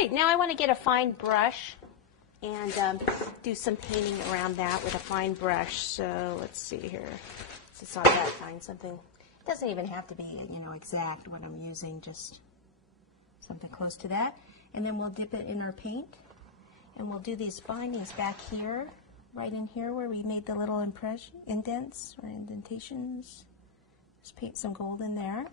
right, now I want to get a fine brush and do some painting around that with a fine brush. So let's see here. It's not that fine, something. It doesn't even have to be, exact what I'm using, just something close to that. And then we'll dip it in our paint, and we'll do these bindings back here, right in here where we made the little indents or indentations. Just paint some gold in there.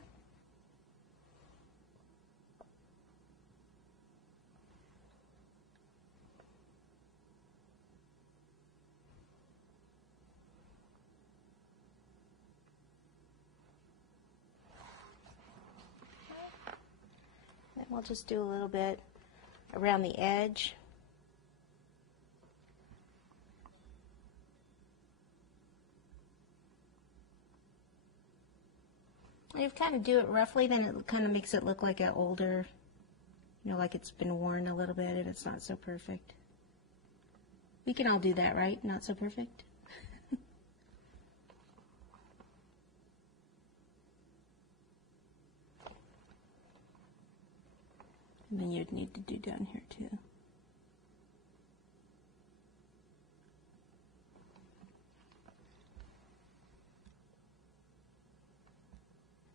Then we'll just do a little bit around the edge. You kind of do it roughly, then it kind of makes it look like an older, like it's been worn a little bit if it's not so perfect. We can all do that, right? Not so perfect? And then you'd need to do down here too.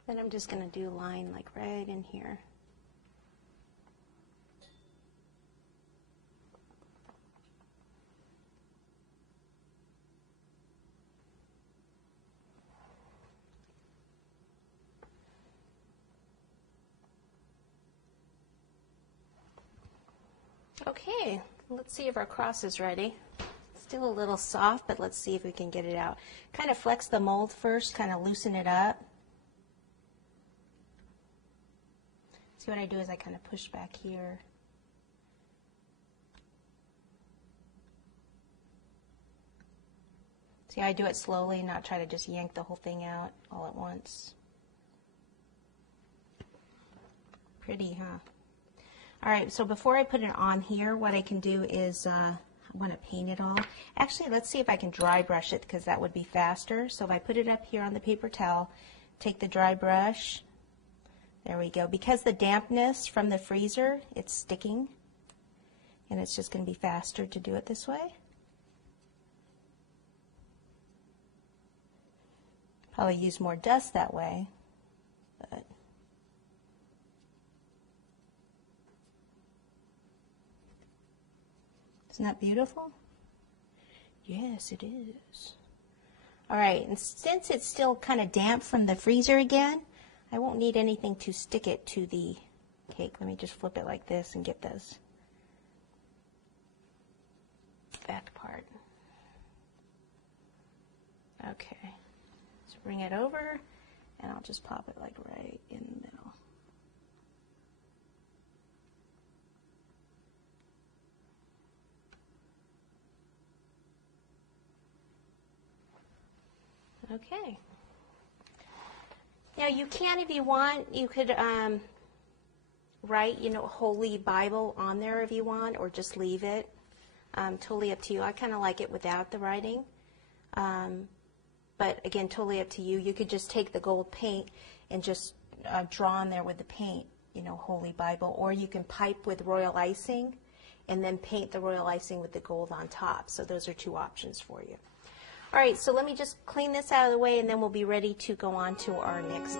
Then I'm just going to do a line like right in here. Okay, let's see if our cross is ready. Still a little soft, but let's see if we can get it out. Kind of flex the mold first, kind of loosen it up. See, what I do is I kind of push back here. See, I do it slowly, not try to just yank the whole thing out all at once. Pretty, huh? All right, so before I put it on here, what I can do is I want to paint it all. Actually, let's see if I can dry brush it, because that would be faster. So if I put it up here on the paper towel, take the dry brush. There we go. Because the dampness from the freezer, it's sticking, and it's just going to be faster to do it this way. Probably use more dust that way, but isn't that beautiful? Yes, it is. All right, and since it's still kind of damp from the freezer again, I won't need anything to stick it to the cake. Let me just flip it like this and get this back part. Okay, so bring it over, and I'll just pop it like right in the middle. Okay. Now you can, if you want, you could write, Holy Bible on there if you want, or just leave it. Totally up to you. I kind of like it without the writing. But again, totally up to you. You could just take the gold paint and just draw on there with the paint, Holy Bible. Or you can pipe with royal icing and then paint the royal icing with the gold on top. So those are two options for you. All right, so let me just clean this out of the way, and then we'll be ready to go on to our next